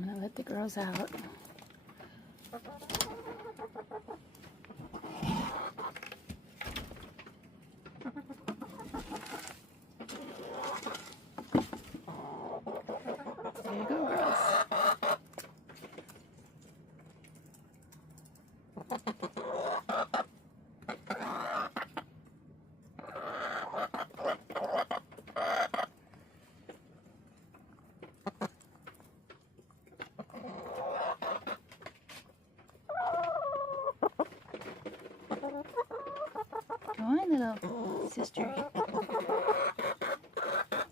I'm gonna let the girls out. There you go, girls. Go on, little sister.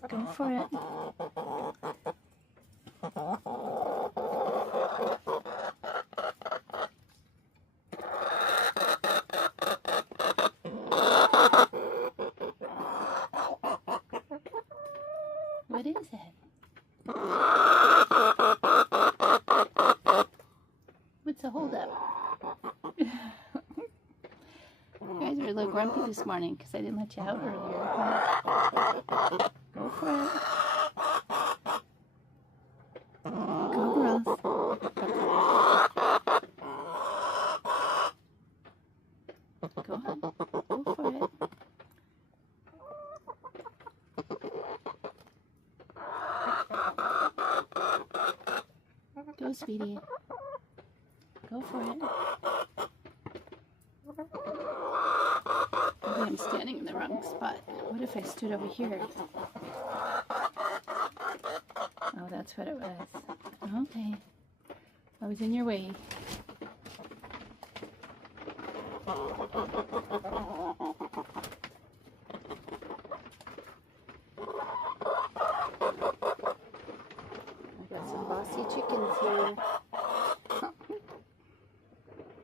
Go for it. What is it? What's the holdup? You guys are a little grumpy this morning because I didn't let you out earlier. Go for it. Go, girls. Go on. Go for it. Go, sweetie. Go for it. Maybe I'm standing in the wrong spot. What if I stood over here? Oh, that's what it was. Okay. I was in your way. I got some bossy chickens here.